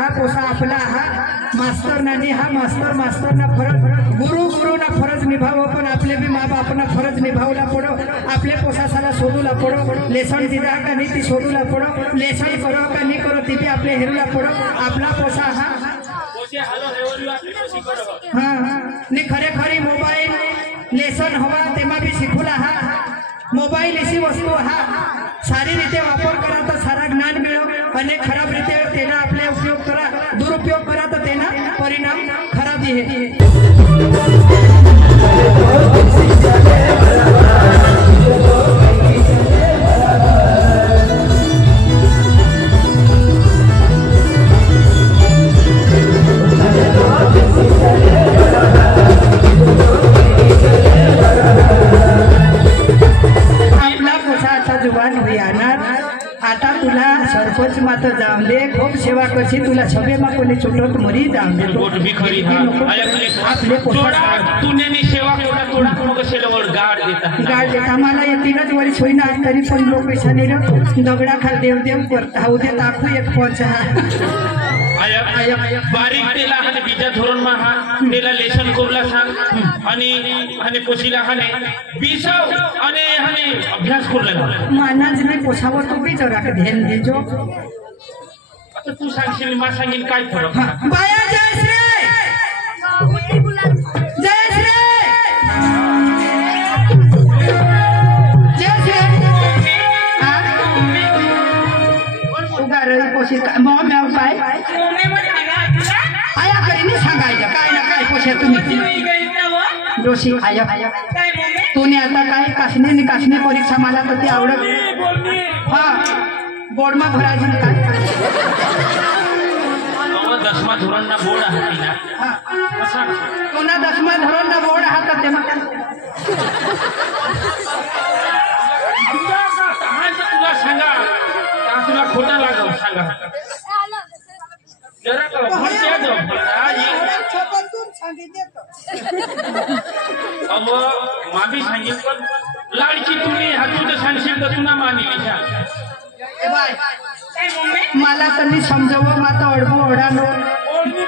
हा पोसा आपला हा मास्तर नानी हा मास्तर ना फरज गुरु ना फरज निभावो पण आपले भी माँ बाप ना फरज निभावला पडो आपले पोसा साला शोधूला पडो लेसन दिदा का नी ती शोधूला पडो लेसन करो का नी करो ती भी आपले हेरूला पडो आपला पोसा हा ने खरे खरी मोबाईल लेसन हवा तेमा भी शिकूला हा मोबाईल अशी वस्तू हा सारी रीते वापर करा तर सारा ज्ञान मिळो आणि खराब रीते तेना आपले उपयोग करा दुरुपयोग करा तर तेना परिणाम खराब आहे। आता तुला सरपंच मात्र जाऊन दे खूप सेवा करशी तुला सभे मा कोणी चुटत मरी जाऊन दे गाड देता मला या 3च वर्ष होईना तरी पण लोक पैसा दगडा खाल देव करता हो दे दाखवू एक पंच बारीक तेला आणि बीजा धोरण मा हा तेला लेसन कोरला सांग आणि पोशीला हाने बिसाव आणि अभ्यास कोरला मानाज में पोसावर तो भी जरा के ध्यान देजो। आता तू सांगशील मा सांगीन काय फरक बाया जय श्री उगार पोशी मॉम में पाय आया करीने सांगायचं काय ना काय पोशे तुम्ही जोशी आया तूने आता काय कासने परीक्षा मला तर ती आवडत हा बोर्ड मा भरायची काय 10मा धोरण ना बोर्ड आहे ना असा कोणा 10मा धोरण ना बोर्ड आहे तर तेमा तुला सांगा तुला खोटा लागल सांगा जरा का भरत्या दो अब मामी सांगितलं पण लाडकी तुम्ही हातून सांगशील तर तुला मानिली मला तरी समजवं माता अडबो ओढालो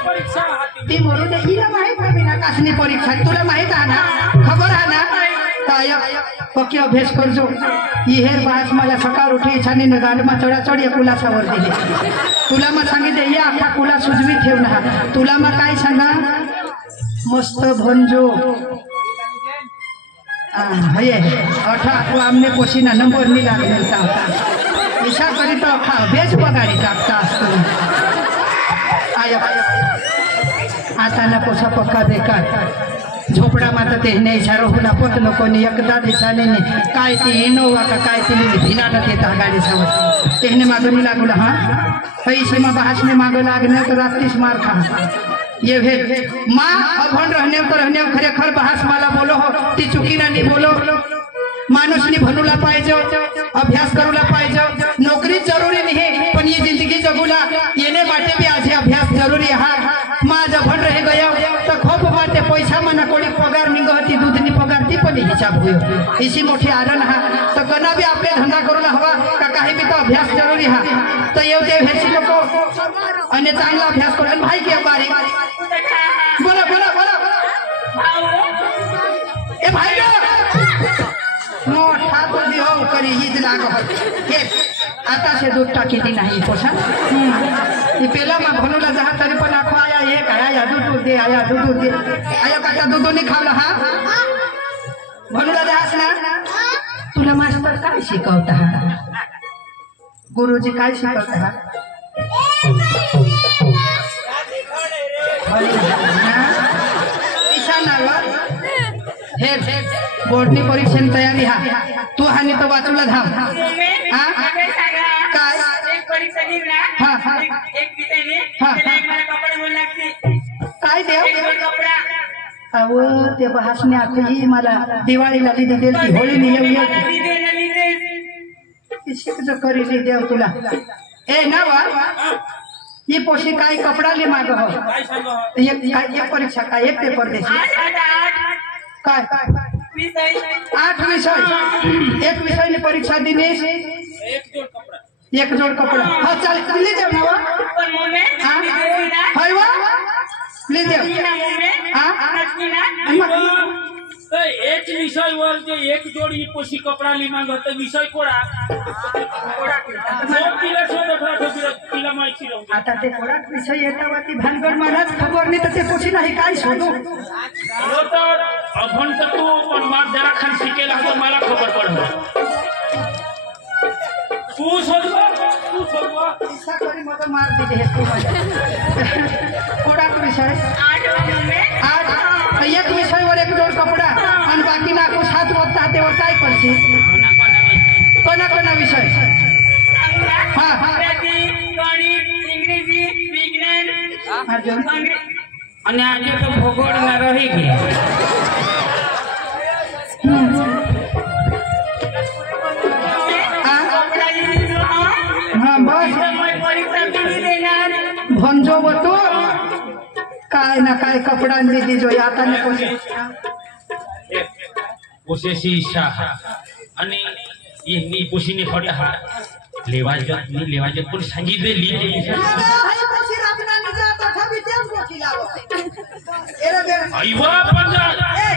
परीक्षा ती म्हणून दे हिला माहित आहे ना कासनी परीक्षा तुला माहित आहे ना खबर आहे ना काय पक्की अभ्यास करजो हेर बास मला सकाळ उठी छानी न गाडमा चढाचढ या कुलासावर दिली तुला मग सांगितले या अख्खा कुला सुजवी ठेव ना तुला मग काय सांगा मस्त भंजो हे 18 आमने पोशीना नंबर नाही लागलेला होता इशा करीत अख्खा अभ्यास बघाडी टाकता असतो आया आता ना पोसा पक्का बेकार झोपडा माता ते नाही इशारो हुना पत नको नि एकदा दिसाने काय ती इनोवा का काय ती भिना न देता गाडी सावत तेहने मागणी लागला हा पैसे मा बहास में माग लागने तो रात्रीस मार खा ये भेद माँ अभन रहने तो रहने खरेखर बहास माला बोलो हो ती चुकी ना नहीं बोलो माणूसनी भनूला पाहिजे अभ्यास करूला पाहिजे नोकरी जरुरी नाही पण ये जिंदगी जगूला येने बाटे भी आज अभ्यास जरुरी हा माँ जब भन रहे गया तो खूप बाटे पैसा मना कोणी पगार निघती दूधनी पगार ती पण हिसाब हुई इसी मोठी आरण हा तो कना भी आपले धंदा करूला हवा का काही भी तो अभ्यास जरुरी हा तो ये ते हेसी नको आणि चांगला अभ्यास करून भाई के बारी बोला बोला बोला ए भाई मोठा बोली हो करी हीज लागत हे आता से दूध टाकी दी नाही पोसा ये पेला मा भनूला जहा तरी पण आखो आया एक आया दूध दे आया दूध दे आया काटा दूध नाही खावला हा भनूला जहास ना तुला मास्टर काय शिकवता गुरुजी काय शिकवता बोर्डनी परीक्षा तयारी हा तू हानी तो वाचूला धाम काय देव अव ते बहासने आखी मला दिवाळीला दिली दिली होळीने येऊ करी देव तुला ए ना वा ये पोशी काय कपडा ले माग हो एक परीक्षा काय एक पेपर देशी काय 8 विषय एक विषय ने परीक्षा दिने एक जोड़ कपड़ा हाँ चल ले जाओ ना लीजिए हाँ तो एक विषय वर जे एक जोड़ी पोशी कपड़ा ली मांगो तो विषय कोड़ा जो किलो छोड़ उठा तो किलो माइची रहो आता ते कोड़ा विषय येतावती भानगड महाराज खबर नाही तर ते पोशी नाही काय सोडू वो तो अभन तो तू पण मार जरा खान शिकेला तो मला खबर पडलं तू सोडवा ऐसा करी मग मार दिले हे तू कोड़ा विषय आज एक विषयवर एक जोड कपडा आणि बाकी ना कुछ हात वत्ता तेवर काय करते कोणा कोणा विषय हा हा અને આજે તો ભૂગોળ ના રહી ગઈ हाँ बस भंजो बतो काय ना काय कपडा दिली जो आता ने पोसेसी ईशा आणि ही पोशीने खोट्या हा लेवाजत पण सांगितले लिहिले अयवा पण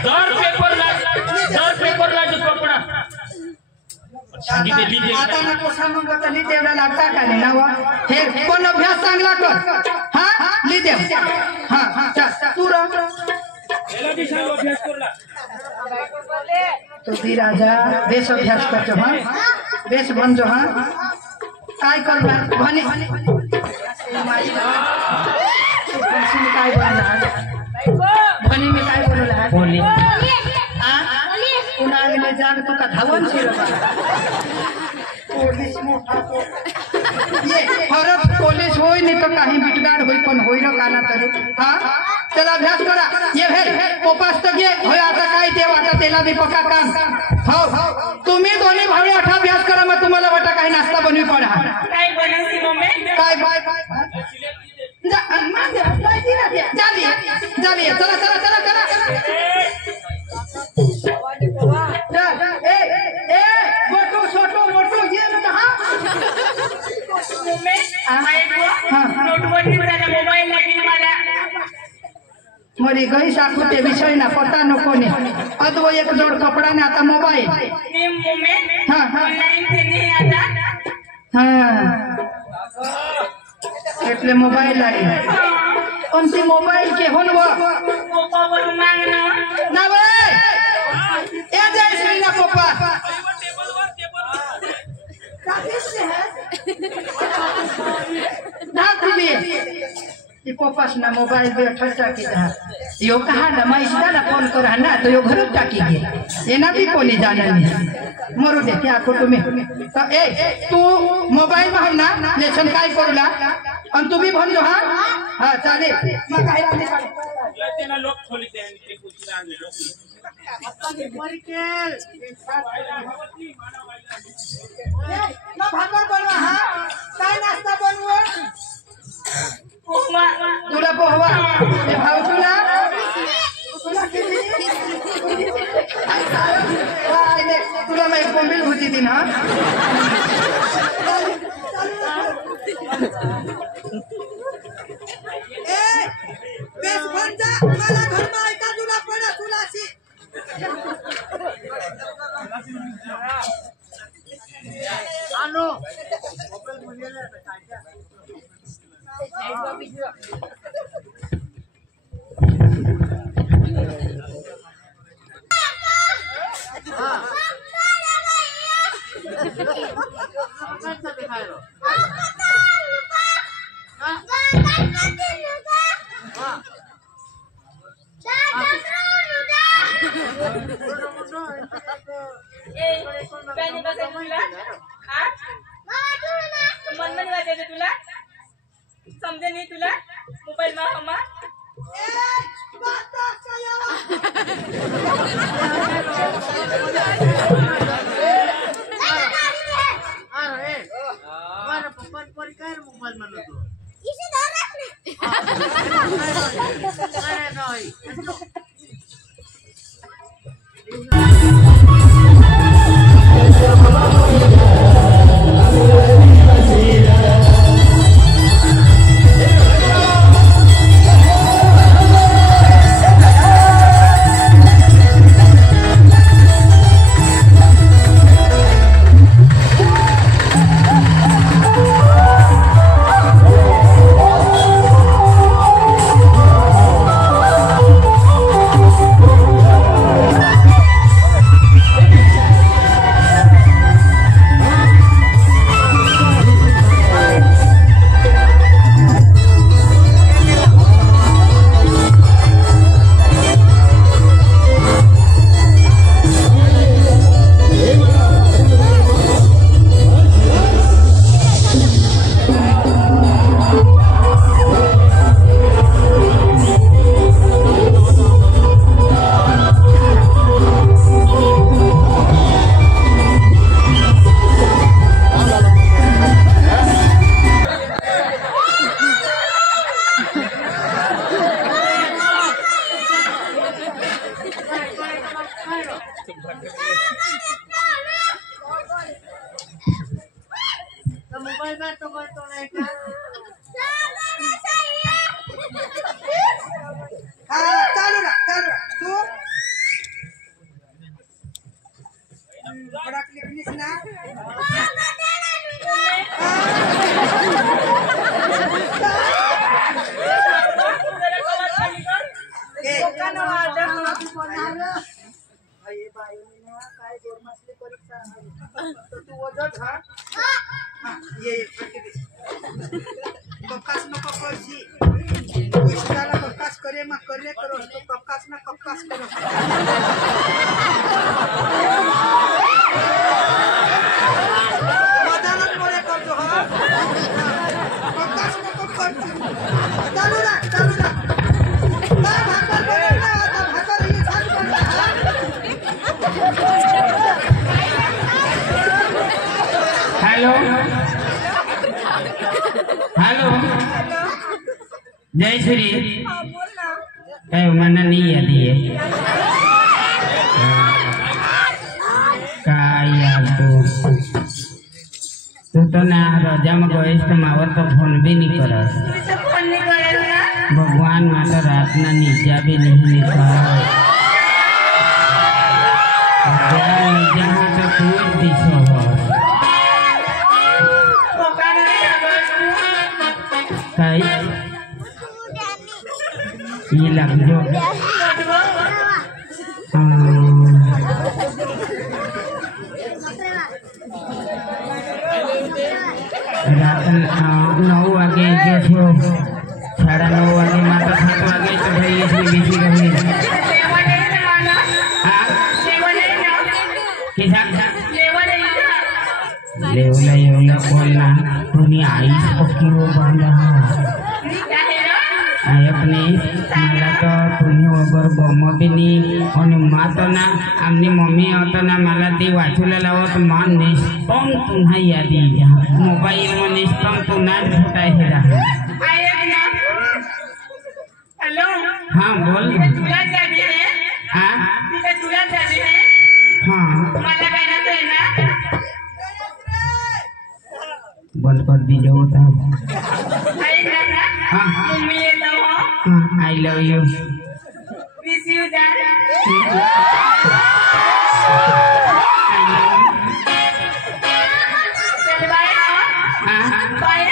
दर पेपरला जो कपडा सांगितले लिहिले आता ना को सांगून ली देवला लागता का नाही नाव हे कोण अभ्यास चांगला कर हा ली देव हा चल तू रह याला भी सांग अभ्यास करला तो भी राजा बेस अभ्यास करतो हा बेस बनजो हा काय करबा भने काय बोलला भने मी काय बोलला बोली कुणाले जाग तू का धावन शिर पोलीस मोठा तो ये फरक पोलीस होय नाही तर काही बिटगाड होई पण होई न काना तरी हा त्याला अभ्यास करा ये हे पोपास तर घे होय आता काय ते वाटा त्याला बी पक्का काम हो तुम्ही दोन्ही भावडे अठा अभ्यास करा मग तुम्हाला वाटा काही नाश्ता बनवी पडा काय बनवती मम्मी काय बाय झाली चला चला चला चला मोटू छोटू मोटू ये ना मोबाईल लागेल मला मरी गई साखू ते विषय ना पता नको ने अदवो एक जोड कपडा ने आता मोबाईल हाँ हाँ हाँ એટલે મોબાઈલ લાગી કોણથી મોબાઈલ કે હોનવો ના ભાઈ એ જયશ્રી ના પપ્પા ના દીદી ये पप्पास ना मोबाइल पे ठट्टा की था यो कहा ना मैं इसका ना फोन कर ना तो यो घर टाकी गे ये ना भी कोनी जाने नहीं मरो दे क्या को तुम्हें तो ए तू मोबाइल में हम ना लेसन काय करला और तू भी भन जो हां हां चले मैं काय रांदे तेना लोक खोली ते कुछ रांदे लोक ना भाकर बनवा हां काय नाश्ता बनवो तुला पोहवा भाऊ तुला तुला मैं कोंबिल होती थी ना बेस बन जा मला घर में ऐका तुला पडा तुलाशी आनो मोबाइल मुझे ले तुला समजे नहीं तुला मोबाइल में हमा ये कक्कास में कक्कासी इसकाला कक्कास करे मा करे करो तो कक्कास में कक्कास करो मदानत करे कर दो हां कक्कास में कक्कास चालू रख ना भाकर करे ना भाकर ये चालू करना हेलो हेलो जय श्री हाँ बोल ना मन नहीं आती है काय यार तू तो ना रजा में गए तो मावर तो फोन भी नहीं करस तू तो फोन नहीं करेल ना भगवान माता रात ना नीचा भी नहीं निकल जहाँ तो तू दिशो हो पप्पा ने काय ये लग जो रात 9 वागे जो 9:30 वागे माता 7 वागे तो भाई इसमें बिजी रही लेवा नहीं ना माना हाँ लेवा नहीं ना किसा लेवा नहीं ना लेवला बोलना तूने आइस पक्की वो बांधा नहीं क्या है ना अपने मला तो तुम्ही अगर गमबिनी आणि मातो ना आमनी मम्मी होतो ना मला ती वाचूला लावत मान निष्पम पुन्हा यादी मोबाईल में निष्पम पुन्हा फुटाय हे रहा आएगा ना हेलो हाँ बोल तुला जावी है हाँ तिथे तुला जावी है हाँ मला काय ना तो है ना बंद कर दीजिए होता आएगा ना हाँ मम्मी ये तो I love you miss you जान चल bye bye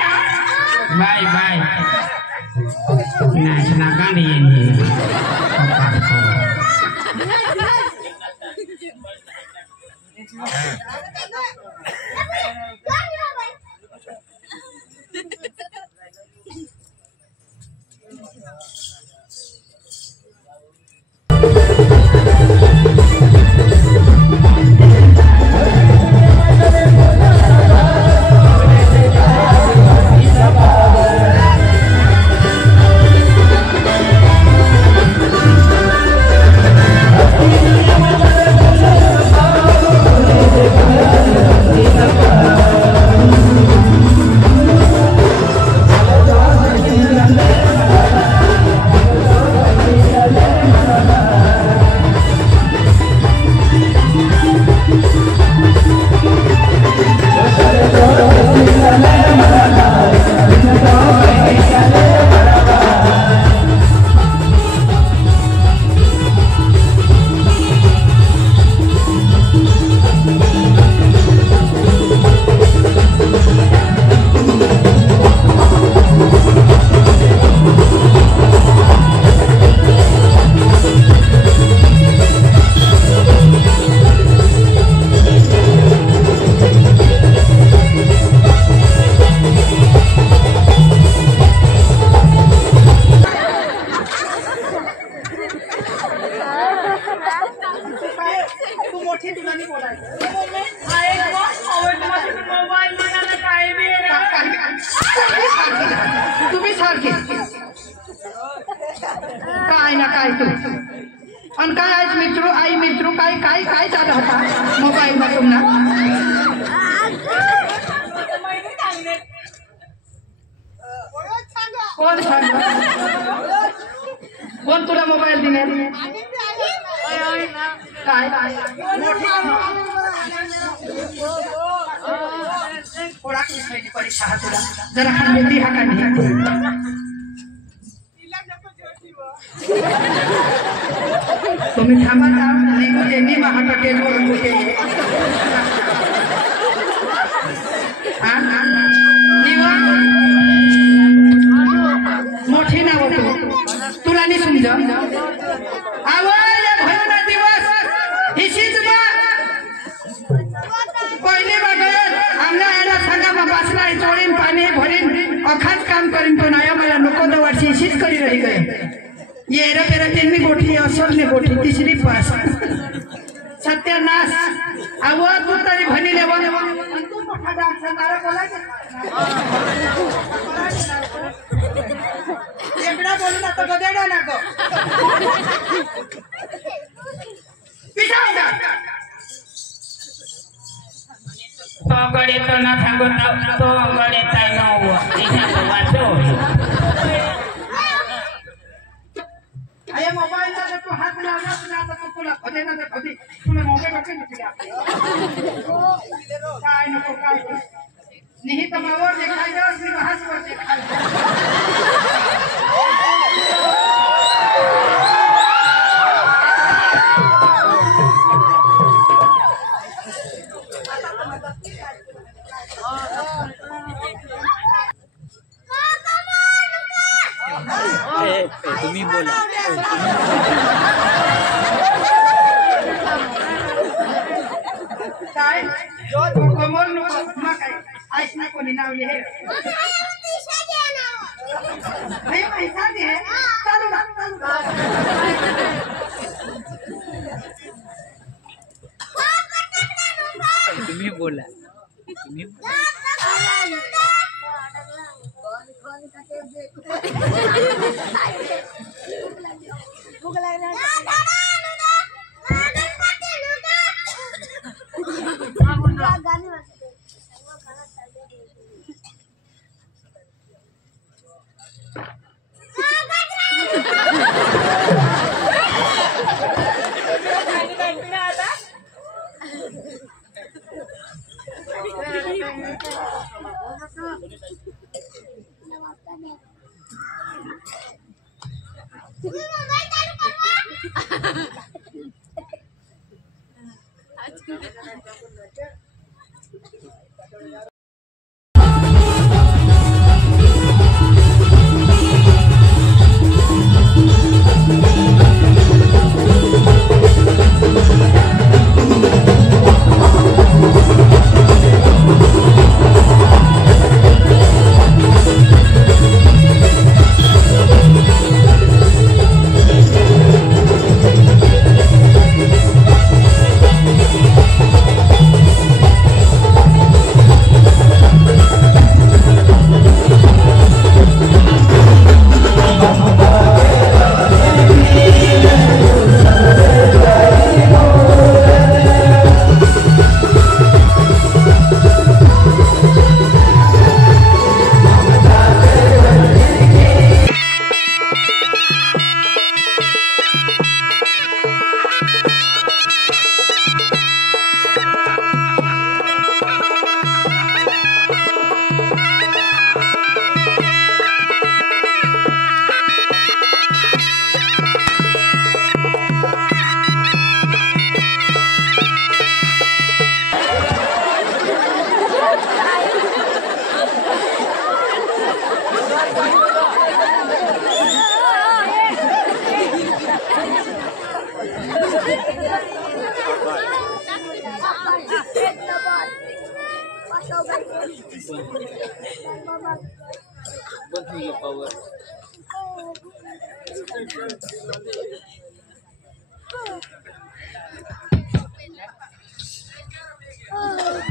bye bye nah senakan ini तुम्ही सारखे काय ना काय तू आणि काय आज मित्र आई मित्र काय काय काय चालू होता मोबाईल मध्ये तुम्हाला कोण सांग कोण तुला मोबाईल दिले काय थोडा परीक्षा हा तुला जरा खाली हा काय तुम्ही थांबा निघू महाटकेल मोठी नाव तुला नाही समज आवाज भयो ना दिवस हिशीच पहिले बघत करीन पण आया मला नको तो वर्षी अशीच करी रही गए ये एरा पेरा त्यांनी गोठी असल ने गोठी तिसरी पास सत्यानाश आवाज तू तरी भनी लेवा तू मोठा डान्स करणारा बोलायचं एकदा बोलून आता गदेडा ना गो तो गडे तो ना सांगू तो गडे ताई नो वाचो आया मोबाईल ला तू हात लावला ना तर तुला खदे ना तर खदे तुला मोबाईल मध्ये निघाला काय नको काय नहीं तो मावर दिखाई दे असली बहस वर दिखाई तुम्ही बोला काय जो कमर नको ना काय आइस ना कोणी नाव ये हे पैसा दे चालू ना तुम्ही बोला तुम्ही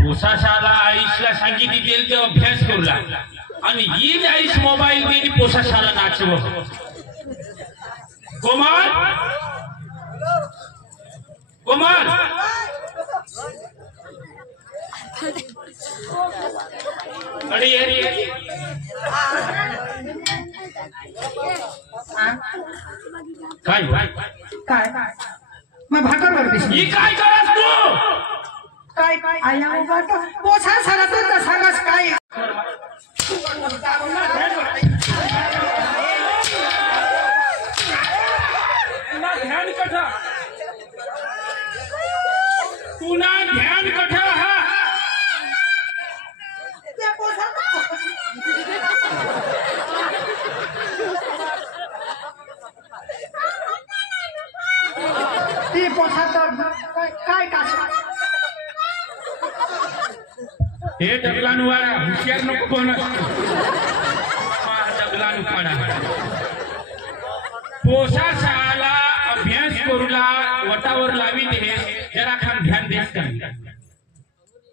पोशाशाला आईसला सांगितली गेली ते अभ्यास करू लागला आणि ही आईस मोबाईल दिली पोशाशाला नाचव कोमल कोमल अरे ये काय काय मग भाकर वर ही काय करत तू काय आया बाबा तो पोछा सारा तो तसागस काय ध्यान कठा पुन्हा ध्यान कठा हा ते पोछा ती पोछा तर काय काशा हे ढकलान वाला हुशार नको कोण तुला पडा पोषा शाळा अभ्यास करूला वटावर लावी दे जरा खान ध्यान देस का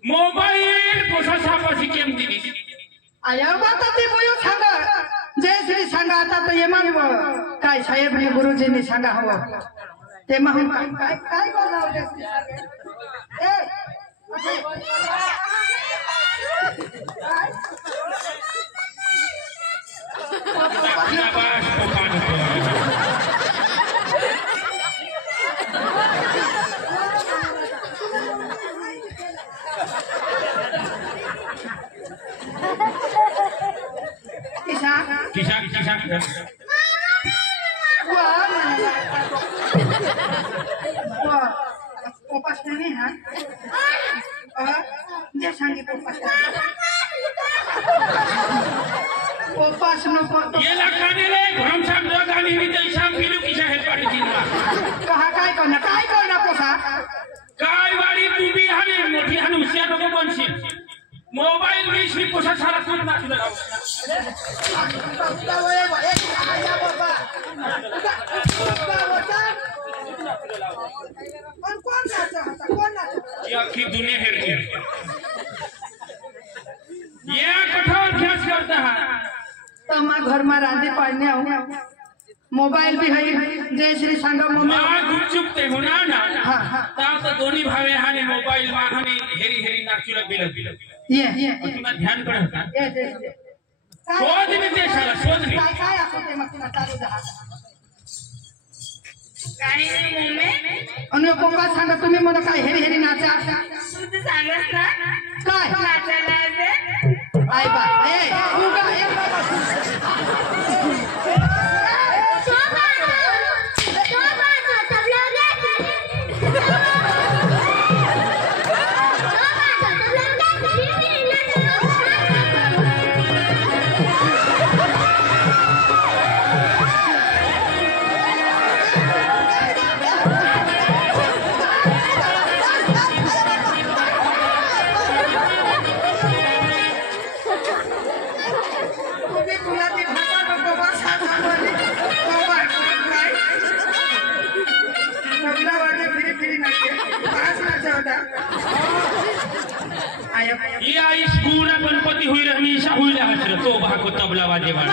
मोबाईल पोषा शाळाची केम दिली आया बात ते बोयो सांगा जय श्री सांगा आता तर ये मानव काय साहेब ने गुरुजींनी सांगा हवं ते म्हणून काय काय बोलावं जय श्री सांगा ए किसान पोपास नाही हा जे सांगे पोपास नको ये लखाने रे हम सब लोग आनी भी तो शाम किलो किसा है पार्टी दिनवा कहा काय करना पोसा काय वाली तू भी हने मोठी हनुसिया तो बनशील मोबाईल विषयी पोषा सारा सुरू ना सुरू आखी दुनिया है ये कठोर अभ्यास करता है तो मैं घर में रांधे पाड़ने आऊँ मोबाइल भी है जय श्री सांगा माँ गुपचुप ते होना ना हाँ ताऊ तो दोनी भावे हाने मोबाइल माँ हाने हेरी हेरी नाचुला बिल ये तुम्हारा ध्यान पड़ा होता ये शोध में देशाला शोध में काय आपण ते मग चालू जहाज काही नाही मम्मी आणि पप्पा सांगा तुम्ही मला काय हेरी हेरी नाचा तू तर सांगस ना काय नाचायला येते आई बा ए तू काय ये आई स्कूल गणपति हुई हमेशा हुई रहा तो भागो तबला वाजे वाला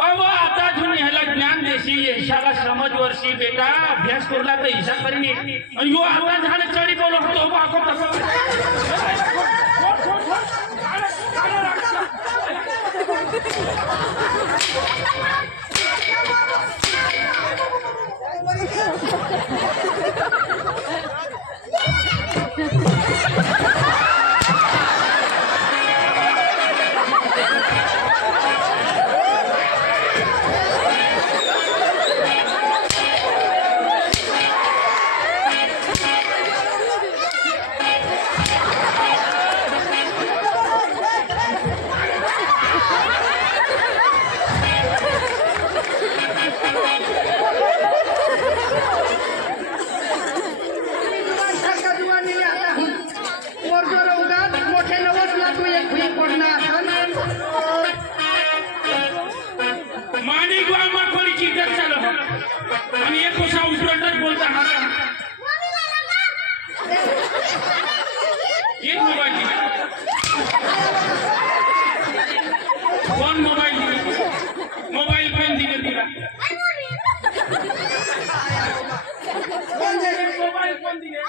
अब आता जो ह्याला ज्ञान देशी ईशाला समज वर्षी बेटा अभ्यास करला तर ईशा करीने आणि यो आता झालं चढी बोलो तो भागो आणि एक कोसा उजळत बोलता हा एक मोबाईल कौन मोबाईल मोबाईल कोण दिले तुला मोबाईल कोण दिले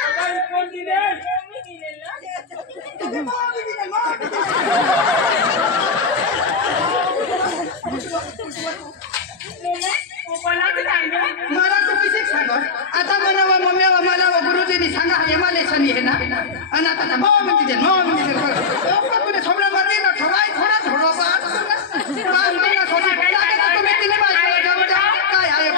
मोबाईल कोण दिले मला तू किती सांग आता म्हणावा मम्मी मला गुरुजींनी सांगा हे मला सनी आहे ना आणि आता म्हणजे तुला सोबळा मारली ना ठोवाय थोडा थोडा काय आहे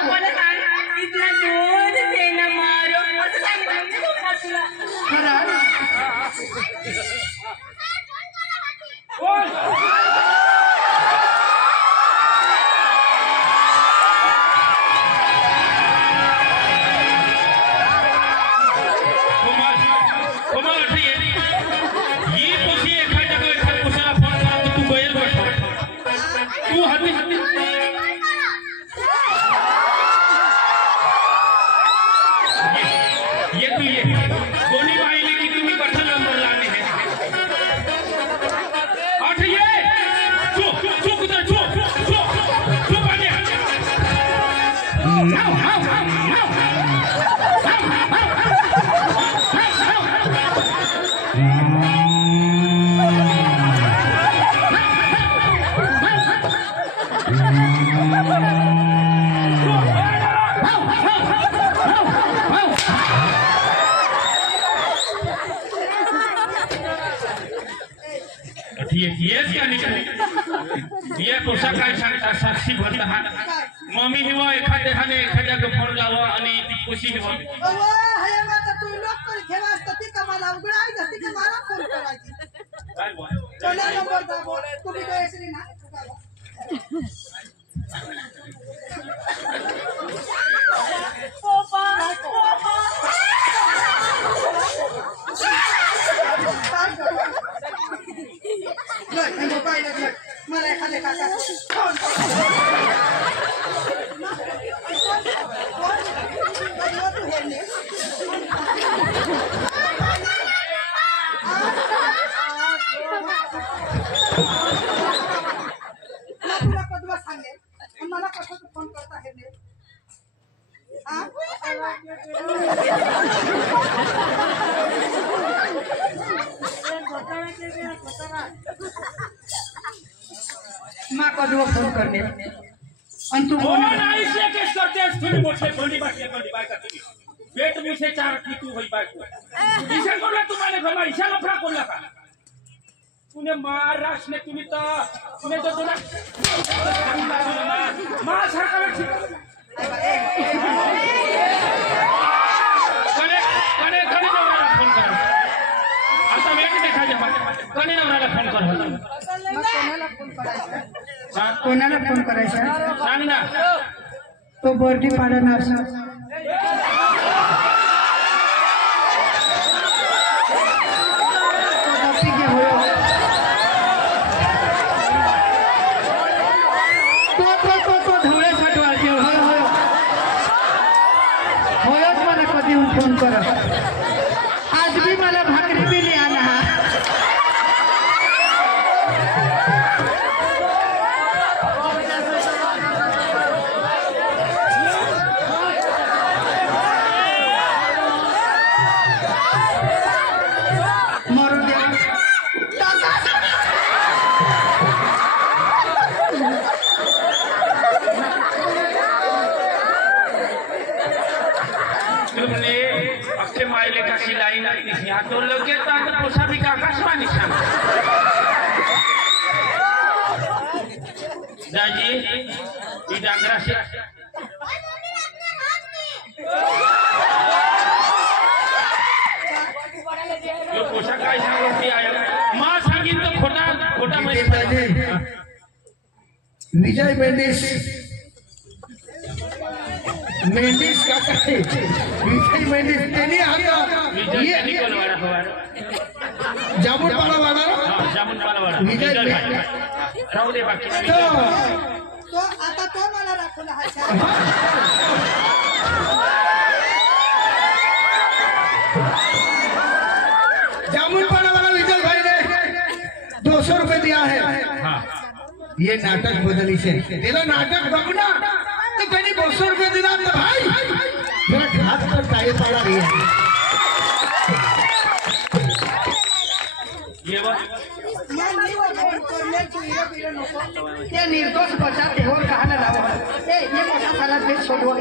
ओ येस का नाही ये कसा काय सांगता साक्षी भरता हा मम्मी हिवा एखाद्या फोन लावा आणि ती खुशी हिवा तू लोक ठेवा असतं ती का मला उघडायचं ती का मला फोन करायची कोणा नंबर दाबो तुम्ही तो येसरी ना मला एखाद्या काका तुला कधवा सांगेल मला कसं फोन करता हे माँ कधवा फोन करने आणि तू फोन आईसे के करतेस तुम्ही मोठे बंडी बाकी का तुम्ही पेट मुसे चार की तू होई बाकी इसे कोणला तुम्हाला घमा इशा लफडा कोणला का तूने महाराष्ट्र ने तुम्ही तो तुला मां सरकार कने नवऱ्याला फोन कर आता वेळ देखा जा कने नवऱ्याला फोन कर कोणाला फोन करायचा सांग ना तो बोर्डी पाडणार फोन कर आज भी मला भाकरी भी नहीं आना मरू दे मायले का सिलाई नाही या तो लगे तांत पोसा भी का आकाशवाणी सांग दाजी ई डांगरा से यो पोसा काय सांगती आया मां सांगिन तो खोटा माहिती विजय मेंडिस का काय विजय मेंडिस त्यांनी आता ये निकल वाला हवार जामुनपाडा वाला जामुनपाडा वाला विजय राहू दे बाकी तो आता तो मला दाखवला हा जामुनपाडा वाला विजय भाई ने 200 रुपए दिया है हां ये नाटक बदली से तेरा नाटक बगना तो तेरी 200 रुपए दिला तो भाई मेरा हाथ पर टायर पड़ा रही है ये वो ये निर्दोष बचाते हो कहा ना लावा ये मोटा साला पे छोड़ो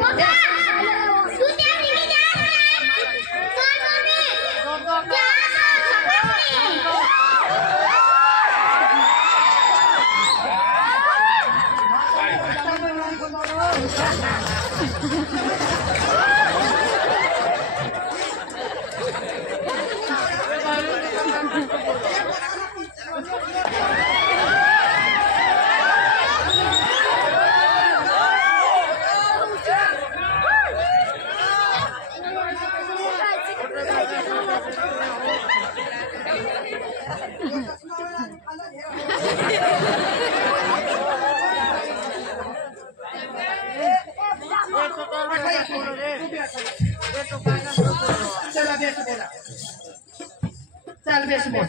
चल बेस बोल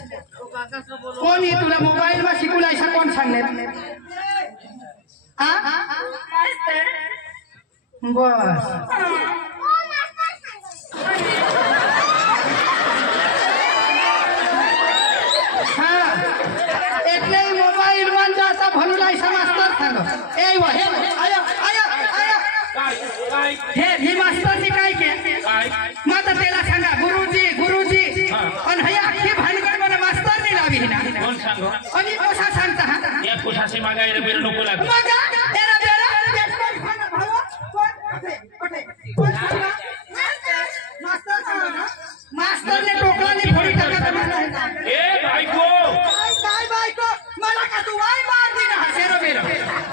कोण ही तुला मोबाईल में शिकून ऐसा कोण सांगले बस हाँ એટલે મોબાઈલ માં જાતા ભલુલાઈ સમજતા થાનો એ વહે આયા આયા આયા हे ही मास्टर जी काय के माता तेला सांगा गुरुजी गुरुजी आणि हे आखी भानगड मला मास्तर नाही लावी ना मग सांगो आणि कसा सांगता हा या कुशाशी मागायला बेर नको लागत मग तेरा बेरा बेस कोण सांगा भाऊ कोण सांगा मास्तर सांगा ना मास्टरने टोकलाने फोडी टाका मला ए बायको काय बायको मला का तू वाय मार दिना हसेरो बेरा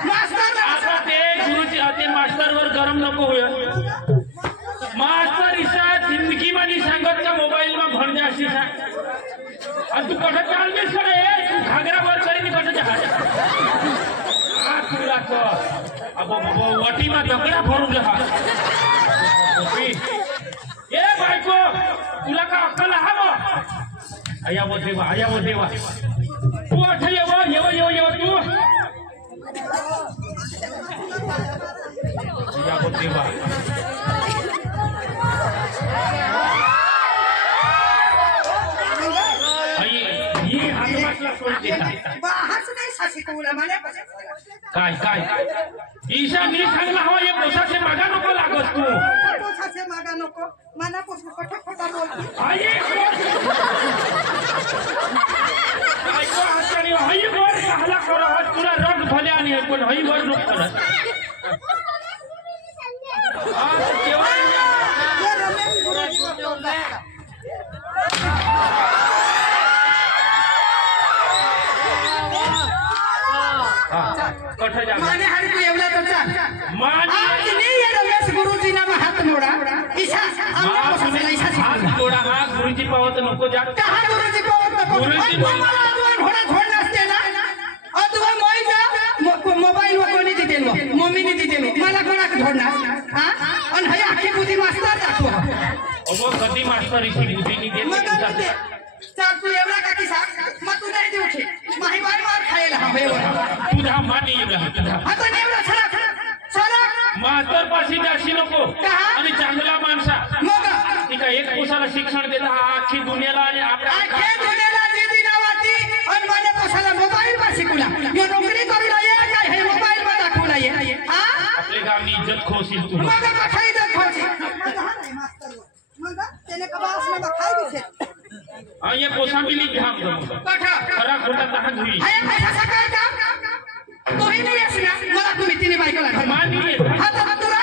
मास्तर आता ते गुरुजी ते मास्टर वर गरम नको होय मास्टर इसा जिंदगी मध्ये सांगत का मोबाईल में भंडे अशी आणि तू कट चालतेस करे घागरा वर करीने कट जहाज हा तुला तो अब वटी में दगडा भरून जहा ए बायको तुला का अक्कल हवं आया वो देवा तू आठ येव तू या वो देवा ये हातमासला सोड देता बाहच नाही सासी तुला मला काय ईशा नी सांगला हवा ये पोसाचे मागा नको लागस तू पोसाचे मागा नको मला पोसा खोटा बोलती आये आयको हाताने हई वर कहला कर हात तुला रग भले आणि पण हई वर नको कर आज केव्हा ये रमेश गुरुजी बोलता कठ जा माने हरी तू एवढा तर चाल माने आज नाही ये रमेश गुरुजी ना हात मोडा ईशा आमच्या पोसाला ईशा हात जोडा हा गुरुजी पावत नको जा कहा गुरुजी पावत नको गुरुजी मला अजून घोडा झोड नसते ना अथवा मोबाईल वर कोणी देते मम्मीने देते मला कोणा झोडणार हा आणि हे आखी बुद्धी मास्तर दाखव अगो कधी मास्टर इशी बुद्धीनी मग देते चाल तू एवढा का की सांग मग तू नाही देऊ शे माही बाई मार खायला हवे तुझा मानी एवढा तुझा आता नेवला चला चला मास्तर पाशी जाशी नको आणि चांगला माणसा मग ठीक आहे एक पोसाला शिक्षण देता हा अख्खी दुनियाला आणि आपल्या आखे दुनियाला जी दिनावाती आणि माझ्या पोसाला मोबाईल वर शिकवला यो नोकरी करूला ये काय हे मोबाईल वर दाखवला ये हा आपल्या गावनी इज्जत खोशील तू मग कथा इज्जत खोची मग त्याने कबास ना खाई दिसे ये पोसा मिली घाम दो कथा खरा खोटा तहान हुई हाय पैसा सकाळ का तोही नाही असना मला तुम्ही तिने बायका लागला मानी हात तुला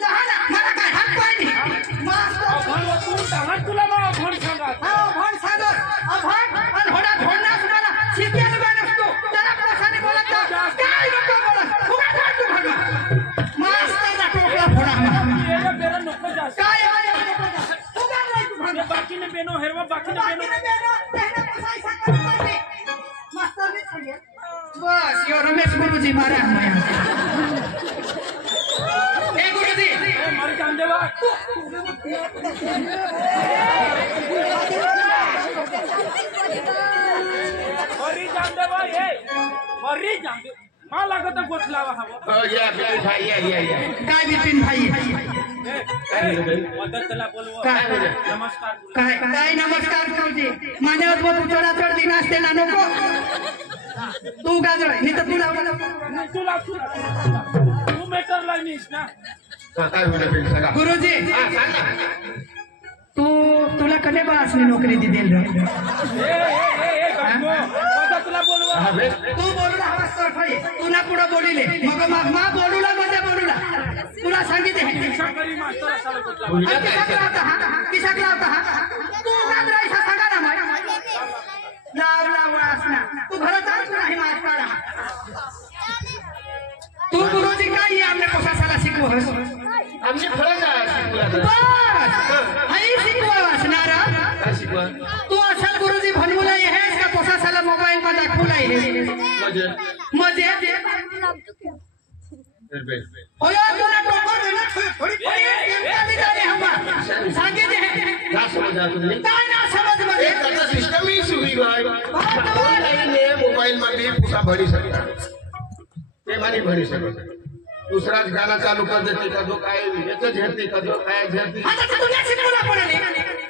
जहा ना मला काय हात पाय नाही मास्तर तू तहान तुला ना फोन सांगा हा भण सागर अभण आणि होडा घोडना सुनाला शिकेल बनसतो त्याला पोसाने बोलत काय नको बोलत उगा काय तू भगवा मास्तर ना टोकला फोडा ये बेरा नको जा काय आहे उगा नाही तू भगवा बाकीने बेनो हेरवा बाकीने बेनो बस यो रमेश गुरुजी मारा ए गुरुजी मर जान देवा मरी जान दे मा लागत गोठलावा हवं काय बिपिन भाई मदतला बोलवा काय नमस्कार काय नमस्कार गुरुजी मान्यावर बहुत चढा चढ दिन असते ना नको तू गाजर नाही तर तुला तू मेटर लाईनीस ना गुरुजी तुला कधी असली नोकरी दिली तुला बोलवा तू बोलूला आवाज कर भाई तुला पुढे बोलिले मग मा बोलूला मध्ये बोलूला तुला सांगितले सरकारी मास्टर असायला कुठला किसकला होता तू गाजरायचा सांगा ना मग लाव असना तू घरात आणतो नाही मास्तर तू गुरुजी काय आमने कशाला शिकवस आमची फरक आहे हाई शिकवा असणार तू असा गुरुजी भन्मुला हेस का पोसासाला मोबाईल मध्ये दाखवला आहे मजे होय तुला टोकर देना थोडी थोडी जाने हम सांगितले ना समजा तुम्ही काय ना समज मध्ये एक आता सिस्टम ही सुवी गय ऑनलाइन ने मोबाइल मध्ये पुसा भरी सकता ते मानी भरी सकता दूसरा गाना चालू कर देते का जो काय याचं झेरते का जो काय झेरते आता तुला शिकवला पडले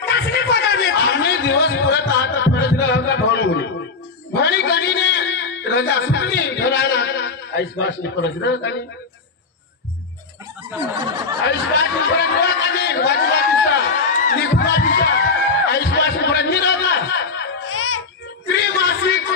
कसले पगार आम्ही दिवस परत आता फरज राहता भावून भणी कधीने रजा सुटली घराना आईसबास ने फरज राहता आईसबास ने फरज राहता वाचला दिसा निघला दिसा आईसबास ने फरज नाही राहता त्रिमासिक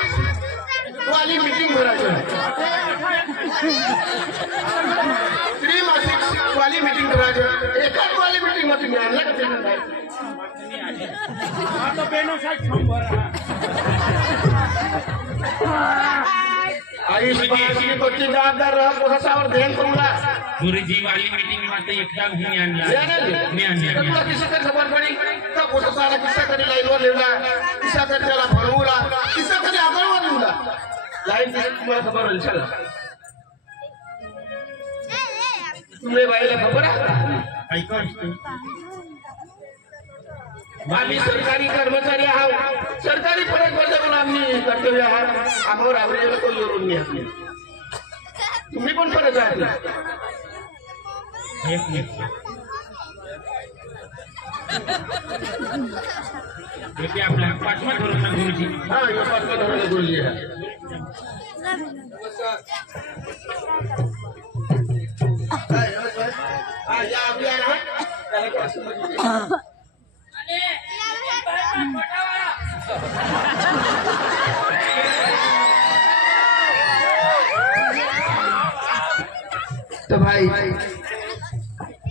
कसा शंभर आयुष बाळाची कोणती जबाबदार राहा पोसावर ध्यान करूला गुरुजी वाली मीटिंग में तो एकटा घूमी आणला मी तुला आणला किसा कर खबर पड़ी तो पोसाला किसा करी लाइन वर लेवला किसा कर त्याला भरवला किसा करी आगळवर लेवला लाइन तुम्हाला खबर होईल चला तुम्ही बाईला खबर आहे ऐका आम्ही सरकारी कर्मचारी आहोत सरकारी फरक पडते पण आम्ही कर्तव्य आहात आम्हावर आवडलेलं कोणी येऊन नाही तुम्ही पण फरक आहात एक मिनिट देखिए आपला पाचवा धोरण ना गुरुजी हा यो पाचवा धोरण गुरुजी आहे या अभियान आहे त्याला काय समजलं तो भाई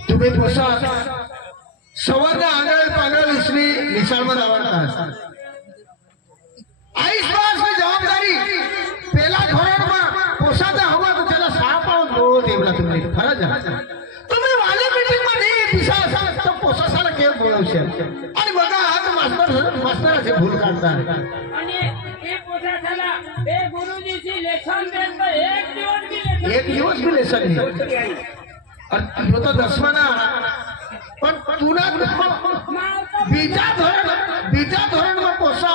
तुम्ही पोसा सवर्ण आंगळ पांगळ इसमें निशान में आवडता आइस बास में जवाबदारी पहला धोरण में पोसाचा हवा तो त्याला 6 पाऊंड दो देवला तुम्ही फरज आहे तुम्ही वाले मीटिंग मध्ये दिशा असा तो पोसासाला केव बोलवशे आणि बघा आज मास्तराचे भूल काढतात आणि हे पोसा झाला हे गुरुजीची लेसन देत तर एक दिवस बी लेसन एक दिवस भी लेसन नहीं और यो तो 10वां ना पण तुला बीजा धोरण में पोसा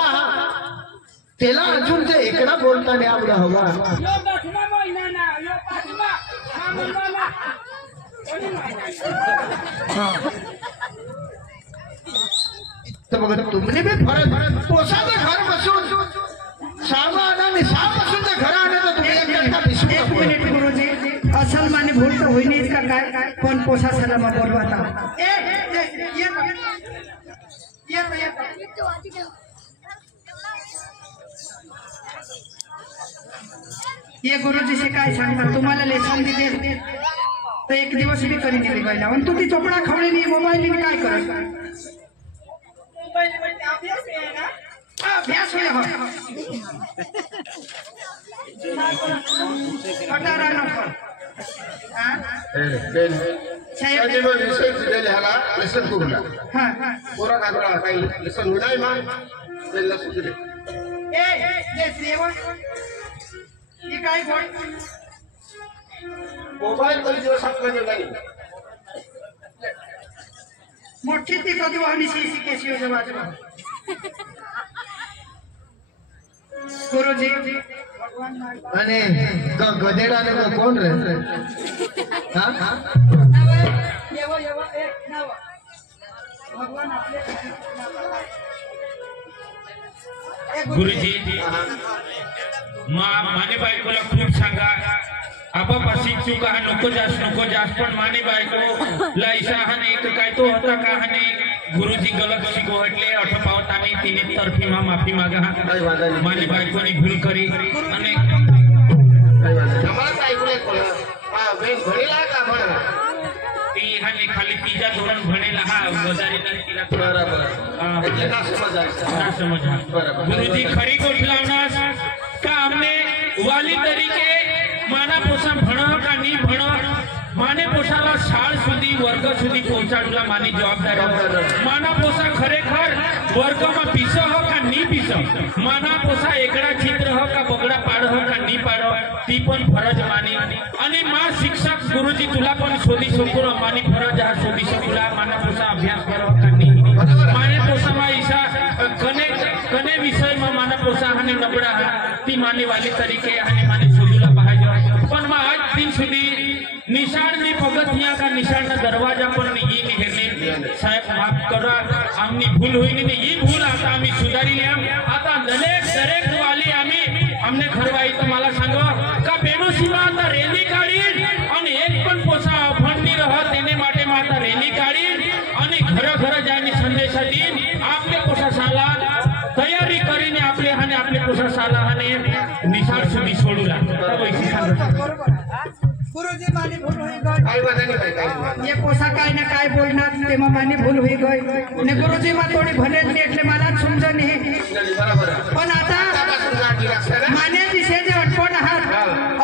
त्याला अजून ते एकदा बोलता नाही आवडा हवा यो 10वा महिना ना यो 5वा हा महिना ना कोणी महिना तर मग तुमने भी फरक पोसाचं घर बसून सामान आणि बसून ते घर आणलं तर तुम्ही एकटा विसरू एक मिनिट गुरुजी असल माने भूल तर होईनीच का काय पण पोसा सलामा बोलवाता ये गुरुजी से काय सांगता तुम्हाला लेसन दिले तर एक दिवस भी करी दिली पाहिजे आणि तू ती चोपडा खवळे नाही मोबाईल काय करत अभ्यास होय हो पटारा नंबर त्याने मग विषय दिलेले ह्याला लेसन करूला हां पोरा कागळा काही लेसन होणार मग त्याला सुचले ए सेवा ये काय बोल मोबाईल कधी दिवस आपल्याला नाही मोठी ती कधी वाहनी सी केसी होते बाजूला गुरुजी आणि गदेडाने तो कोण रे हा गुरुजी माने बायकोला खूप सांगा आपापाशी चुका हा नको जास्त पण माने बायको ला इशाहाने एक काय तो होता का हने गुरुजी गलत शिको हटले अठपावत आम्ही तिने तर्फी माफी मागा माने बायकोनी भूल करी आणि आम्हाला ऐकून भणेला का म्हण ती हाने खाली तीजा धोरण भणेला हा वजारी तिला बरोबर ना समझा गुरुजी खरी गोष्ट लावनास का हमने वाली तरीके माना पोसा भणो का नहीं भणो माने पोसाला शाळ सुधी वर्ग सुधी पहुंचाडला मानी जवाबदारी माना पोसा खरेखर वर्ग में पीसो हो का नहीं पीसो माना पोसा एकड़ा चित्र हो का बगड़ा पाड़ हो का नहीं पाड़ो ती पण फरज मानी आणि मा शिक्षक गुरुजी तुला पण शोधी शकून मानी फरज हा शोधी शकूला माना पोसा अभ्यास करो का नहीं माने पोसा मा ईशा कने विषय में माना पोसा हाने नबड़ा ती माने वाली तरीके हाने माने शोधूला पाहिजे पण मा आज दिन सुधी निशान में पगथिया का निशान दरवाजा पर ये निहरने साहेब माफ करा आमनी भूल हुई नहीं ये भूल आता आम्ही सुधारी लिया आता दरेक वाली आम्ही हमने घरवाई तो मला सांगो का बेनो सीमा आता रेली काढी आणि एक पण पोसा अफंडी रह तेने माटे माता रेली काढी आणि घर जायनी संदेशा दिन आपले पोसा साला तयारी करीने आपले पोसा साला हाने निशान सुधी सोडूला वैसी सांगत गुरुजी माने भूल होई काय वादा नाही काय काय ये पोसा काय ना काय बोलणार तेव्हा मानी भूल होई गई ने गुरुजी मा थोडी भले એટલે मला समजण नाही बरोबर पण आता आतापासून गाठी लागतं ना माने दिसे जे अटपण आहात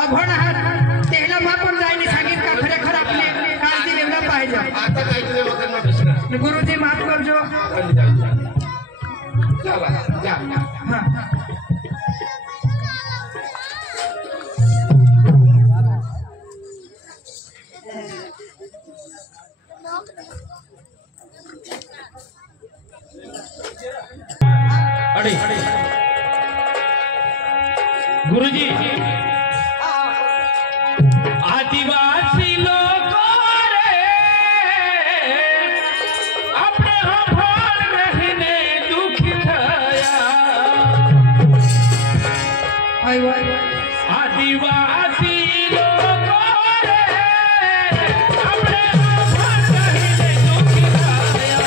अभण आहात तेला मा पण जायनी सांगित का खरेखर आपले काळजी लेवला पाहिजे आता काय तुझे वगैरे न दिसणार गुरुजी माफ करजो चला जा हां अरे गुरुजी आदिवासी लोग रे अपने हफान रहने दुख थया आई वाई आदिवासी लोग रे अपने हफान रहने दुख थया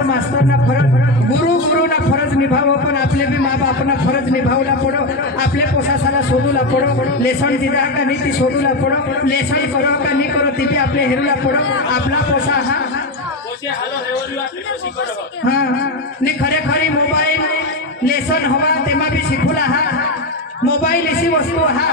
मास्तर ना फरज गुरु ना फरज निभावो पण आपले भी माँ बाप ना फरज निभावला पडो आपले पोसासाला शोधूला पडो लेसन दिदा का नाही ती शोधूला पडो लेसन करो का नाही करो ती भी आपले हेरूला पडो आपला पोसा हा ने खरेखरी मोबाईल लेसन हवा तेमा भी शिकूला हा मोबाईल अशी वस्तू हा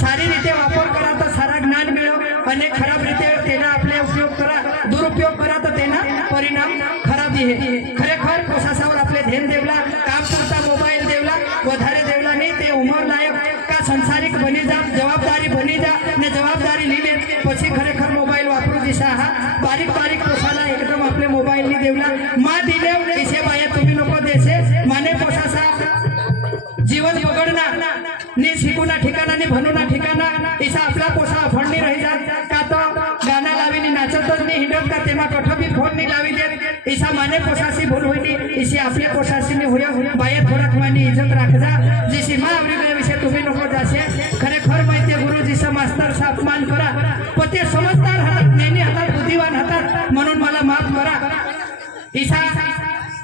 सारी रीते वापर करा तर सारा ज्ञान मिळो आणि खराब रीते तेना आपले उपयोग करा दुरुपयोग करा तर तेना परिणाम खराब ही खरेखर पोसासावर आपले ध्यान देवला काम करता मोबाईल देवला वधारे देवला नाही ते उमर लायक का संसारिक बनी जा जबाबदारी बनी जा ने जबाबदारी लिहिले પછી ખરેખર મોબાઈલ વાપरू दिशा हा बारीक बारीक पोसाला एकदम आपले मोबाईल ની देवला मा दिले दिशे बाया तुम्ही नको देसे माने पोसासा जीवन बगडना ने शिकूना ठिकाणा ने भनूना ठिकाणा ऐसा आपला पोसा फंडी रही जात का तो गाना लावीने नाचतच नाही हिंडत का तेमा कठो भी फोन नहीं लावी दे ऐसा माने पोसासी भूल होईनी इसे आपले पोसासी ने होया बाया थोडक मानी इज्जत राखजा जी सीमा आवरी गया विषय तुम्ही नको जासे खरेखर माहिती गुरुजीचा मास्तर सा अपमान करा पण ते समजदार हातात नेहमी हातात बुद्धिवान हातात म्हणून मला माफ करा ईसा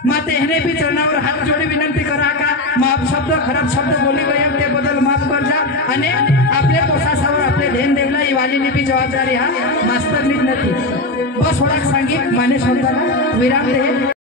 माते हेने भी चरणावर हात जोडी विनंती करा का माफ शब्द खराब शब्द बोली गए ते बदल माफ कर जा आणि आपले पोसासावर आपले ध्यान देवला ही वालीनी भी जबाबदारी हा मास्तर नीच नथी बस ओळख सांगी माने शब्दाला विराम दे